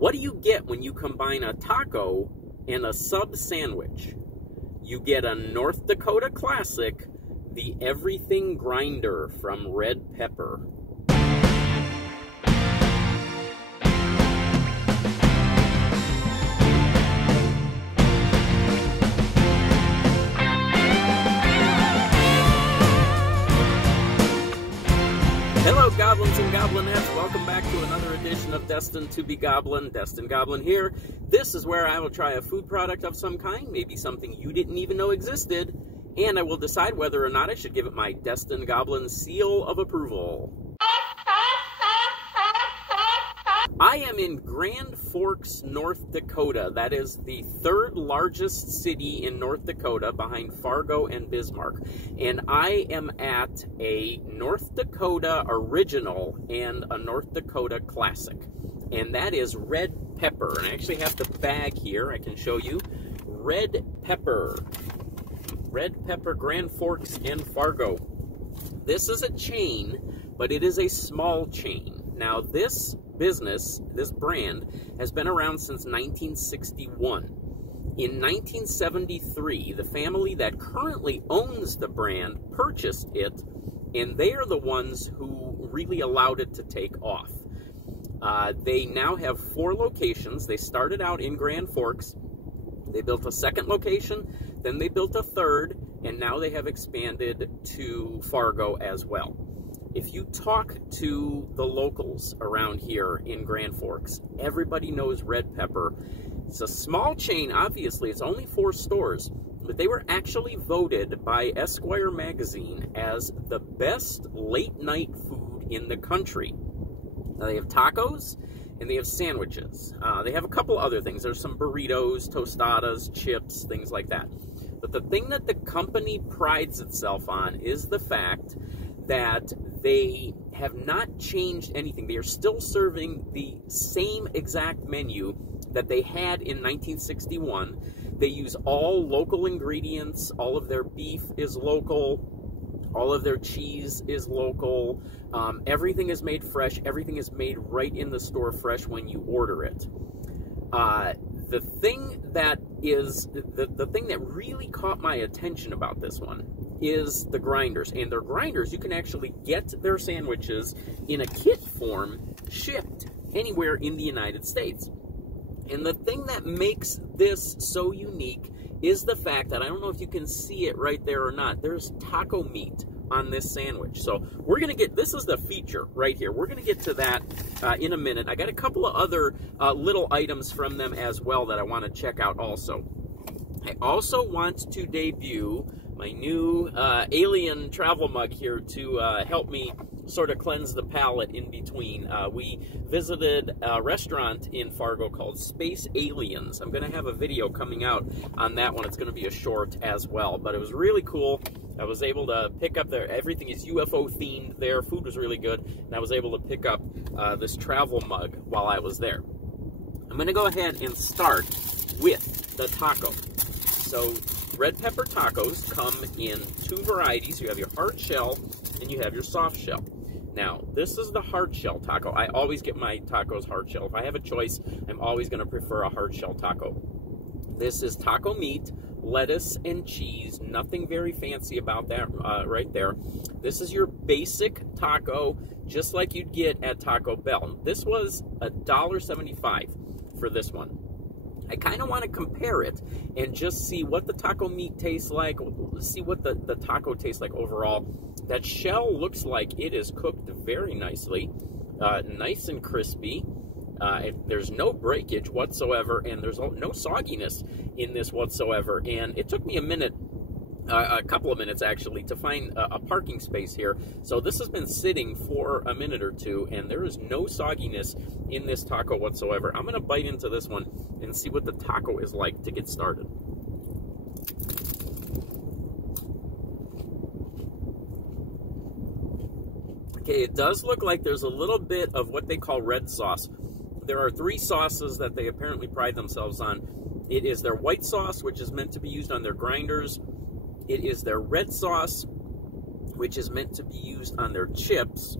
What do you get when you combine a taco and a sub sandwich? You get a North Dakota classic, the everything grinder from Red Pepper. Hello, goblins and goblinettes. Welcome back to another edition of Destined to be Goblin. Destined Goblin here. This is where I will try a food product of some kind, maybe something you didn't even know existed, and I will decide whether or not I should give it my Destined Goblin seal of approval. I am in Grand Forks, North Dakota. That is the third largest city in North Dakota behind Fargo and Bismarck. And I am at a North Dakota original and a North Dakota classic. And that is Red Pepper. And I actually have the bag here. I can show you. Red Pepper. Red Pepper, Grand Forks, and Fargo. This is a chain, but it is a small chain. Now, this business, this brand, has been around since 1961. In 1973, the family that currently owns the brand purchased it, and they are the ones who really allowed it to take off. They now have 4 locations. They started out in Grand Forks. They built a second location, then they built a third, and now they have expanded to Fargo as well. If you talk to the locals around here in Grand Forks, everybody knows Red Pepper. It's a small chain, obviously. It's only 4 stores, but they were actually voted by Esquire magazine as the best late-night food in the country. Now, they have tacos, and they have sandwiches. They have a couple other things. There's some burritos, tostadas, chips, things like that. But the thing that the company prides itself on is the fact that they have not changed anything. They are still serving the same exact menu that they had in 1961. They use all local ingredients. All of their beef is local. All of their cheese is local. Everything is made fresh. Everything is made right in the store fresh when you order it. The thing that really caught my attention about this one is the grinders. And their grinders, you can actually get their sandwiches in a kit form shipped anywhere in the United States. And the thing that makes this so unique is the fact that, I don't know if you can see it right there or not, there's taco meat on this sandwich. So we're going to get, this is the feature right here. We're going to get to that in a minute. I got a couple of other little items from them as well that I want to check out also. I also want to debut my new alien travel mug here to help me sort of cleanse the palate in between. We visited a restaurant in Fargo called Space Aliens. I'm going to have a video coming out on that one. It's going to be a short as well, but it was really cool. I was able to pick up there. Everything is UFO themed there. Food was really good, and I was able to pick up this travel mug while I was there. I'm going to go ahead and start with the taco. So Red Pepper tacos come in 2 varieties. You have your hard shell and you have your soft shell. Now, this is the hard shell taco. I always get my tacos hard shell. If I have a choice, I'm always going to prefer a hard shell taco. This is taco meat, lettuce, and cheese. Nothing very fancy about that right there. This is your basic taco, just like you'd get at Taco Bell. This was $1.75 for this one. I kind of want to compare it and just see what the taco meat tastes like, see what the taco tastes like overall. That shell looks like it is cooked very nicely, nice and crispy. There's no breakage whatsoever, and there's no sogginess in this whatsoever. And it took me a minute, a couple of minutes actually, to find a parking space here. So this has been sitting for a minute or two, and there is no sogginess in this taco whatsoever. I'm going to bite into this one and see what the taco is like to get started. Okay, it does look like there's a little bit of what they call red sauce. There are 3 sauces that they apparently pride themselves on. It is their white sauce, which is meant to be used on their grinders. It is their red sauce, which is meant to be used on their chips.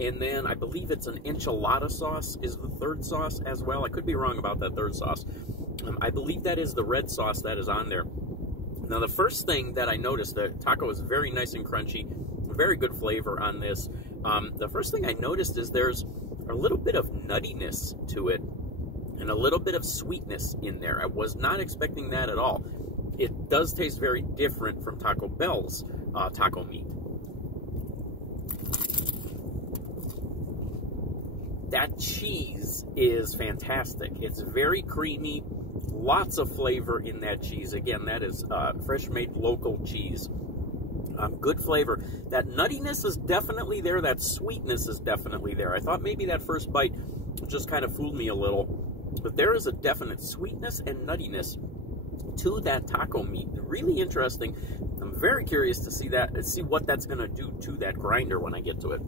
And then I believe it's an enchilada sauce is the third sauce as well. I could be wrong about that third sauce. I believe that is the red sauce that is on there. Now, the first thing that I noticed, the taco is very nice and crunchy, very good flavor on this. The first thing I noticed is there's a little bit of nuttiness to it and a little bit of sweetness in there. I was not expecting that at all. It does taste very different from Taco Bell's taco meat. That cheese is fantastic. It's very creamy, lots of flavor in that cheese. Again, that is fresh-made local cheese. Good flavor. That nuttiness is definitely there. That sweetness is definitely there. I thought maybe that first bite just kind of fooled me a little. But there is a definite sweetness and nuttiness to that taco meat. Really interesting. I'm very curious to see what that's going to do to that grinder when I get to it.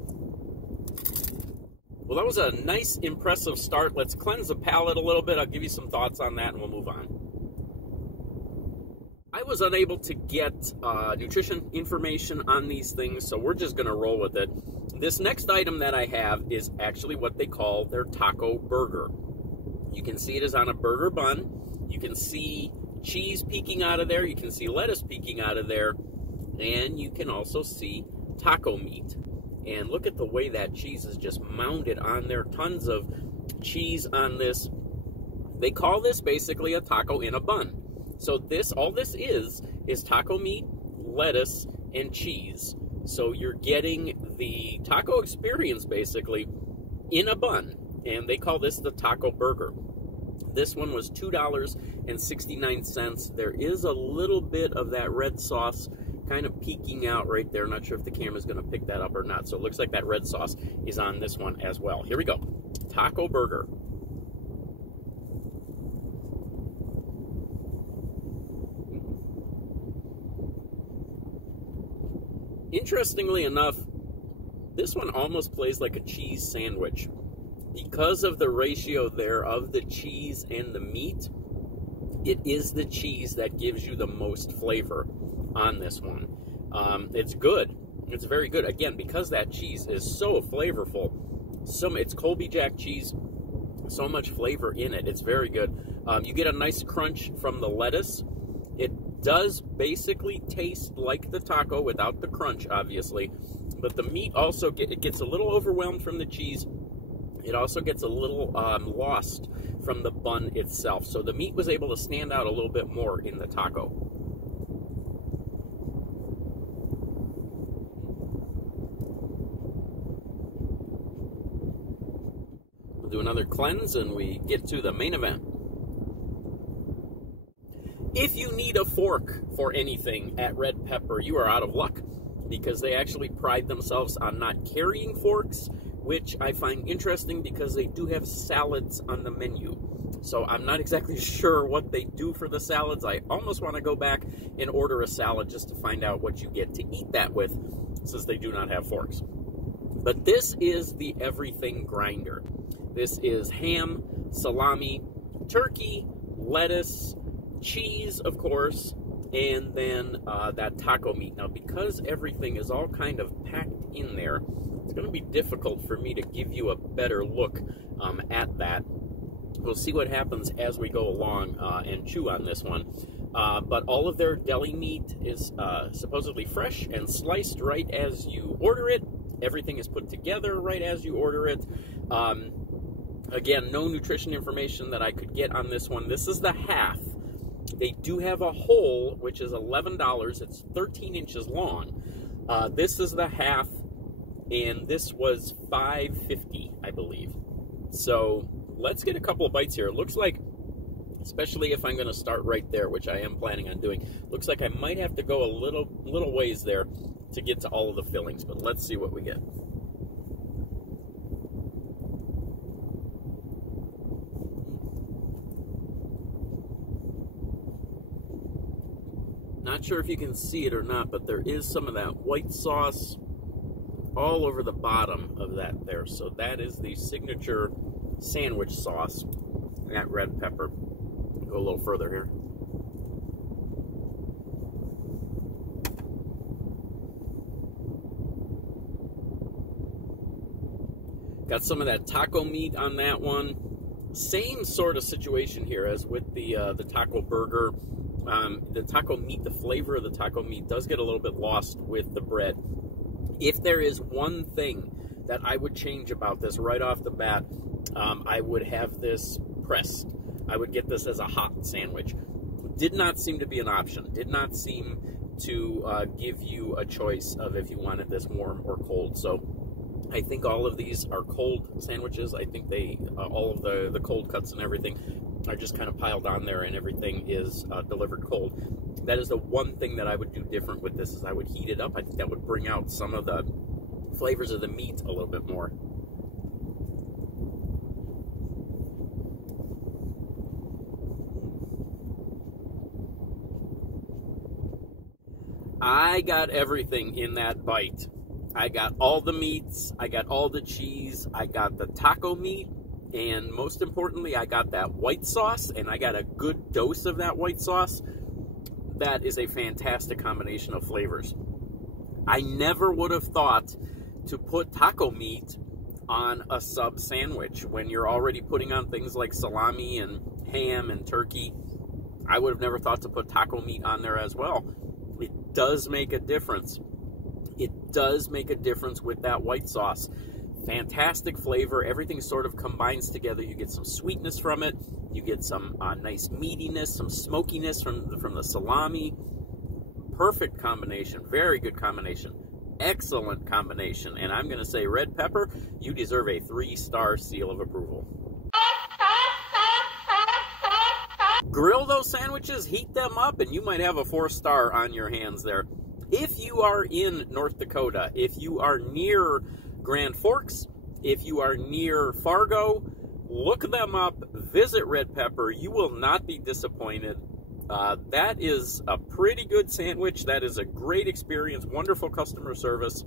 Well, that was a nice, impressive start. Let's cleanse the palate a little bit. I'll give you some thoughts on that, and we'll move on. I was unable to get nutrition information on these things, so we're just going to roll with it. This next item that I have is actually what they call their taco burger. You can see it is on a burger bun. You can see cheese peeking out of there. You can see lettuce peeking out of there. And you can also see taco meat. And look at the way that cheese is just mounded on there. Tons of cheese on this. They call this basically a taco in a bun. So all this is taco meat, lettuce, and cheese. So you're getting the taco experience basically in a bun. And they call this the taco burger. This one was $2.69. There is a little bit of that red sauce kind of peeking out right there. Not sure if the camera's going to pick that up or not. So it looks like that red sauce is on this one as well. Here we go. Taco burger. Interestingly enough, this one almost plays like a cheese sandwich. Because of the ratio there of the cheese and the meat, it is the cheese that gives you the most flavor on this one. It's good. It's very good. Again, because that cheese is so flavorful. It's Colby Jack cheese. So much flavor in it. It's very good. You get a nice crunch from the lettuce. It does basically taste like the taco without the crunch, obviously. But the meat also gets a little overwhelmed from the cheese. It also gets a little lost from the bun itself. So the meat was able to stand out a little bit more in the taco. We'll do another cleanse and we get to the main event. If you need a fork for anything at Red Pepper, you are out of luck, because they actually pride themselves on not carrying forks, which I find interesting because they do have salads on the menu. So I'm not exactly sure what they do for the salads. I almost want to go back and order a salad just to find out what you get to eat that with, since they do not have forks. But this is the everything grinder. This is ham, salami, turkey, lettuce, cheese, of course, and then that taco meat. Now, because everything is all kind of packed in there, it's going to be difficult for me to give you a better look at that. We'll see what happens as we go along and chew on this one. But all of their deli meat is supposedly fresh and sliced right as you order it. Everything is put together right as you order it. Again, no nutrition information that I could get on this one. This is the half. They do have a whole, which is $11. It's 13 inches long. This is the half, and this was $5.50, I believe. So let's get a couple of bites here. It looks like, especially if I'm going to start right there, which I am planning on doing, looks like I might have to go a little ways there to get to all of the fillings, but let's see what we get. Not sure if you can see it or not, but there is some of that white sauce all over the bottom of that there. So that is the signature sandwich sauce at Red Pepper. Go a little further here. Got some of that taco meat on that one. Same sort of situation here as with the taco burger. The taco meat, the flavor of the taco meat does get a little bit lost with the bread. If there is one thing that I would change about this right off the bat, I would have this pressed. I would get this as a hot sandwich. Did not seem to be an option. Did not seem to give you a choice of if you wanted this warm or cold. So I think all of these are cold sandwiches. I think they, all of the cold cuts and everything are just kind of piled on there, and everything is delivered cold. That is the one thing that I would do different with this, is I would heat it up. I think that would bring out some of the flavors of the meat a little bit more. I got everything in that bite. I got all the meats, I got all the cheese, I got the taco meat, and most importantly, I got that white sauce, and I got a good dose of that white sauce. That is a fantastic combination of flavors. I never would have thought to put taco meat on a sub sandwich when you're already putting on things like salami and ham and turkey. I would have never thought to put taco meat on there as well. It does make a difference. It does make a difference with that white sauce. Fantastic flavor. Everything sort of combines together. You get some sweetness from it. You get some nice meatiness, some smokiness from the salami. Perfect combination. Very good combination. Excellent combination. And I'm going to say, Red Pepper, you deserve a 3-star seal of approval. Grill those sandwiches, heat them up, and you might have a 4-star on your hands there. If you are in North Dakota, if you are near Grand Forks, if you are near Fargo, look them up, visit Red Pepper. You will not be disappointed. That is a pretty good sandwich. That is a great experience, wonderful customer service.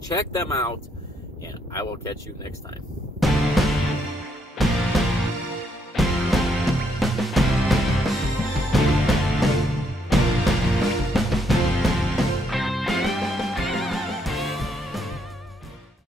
Check them out, and I will catch you next time.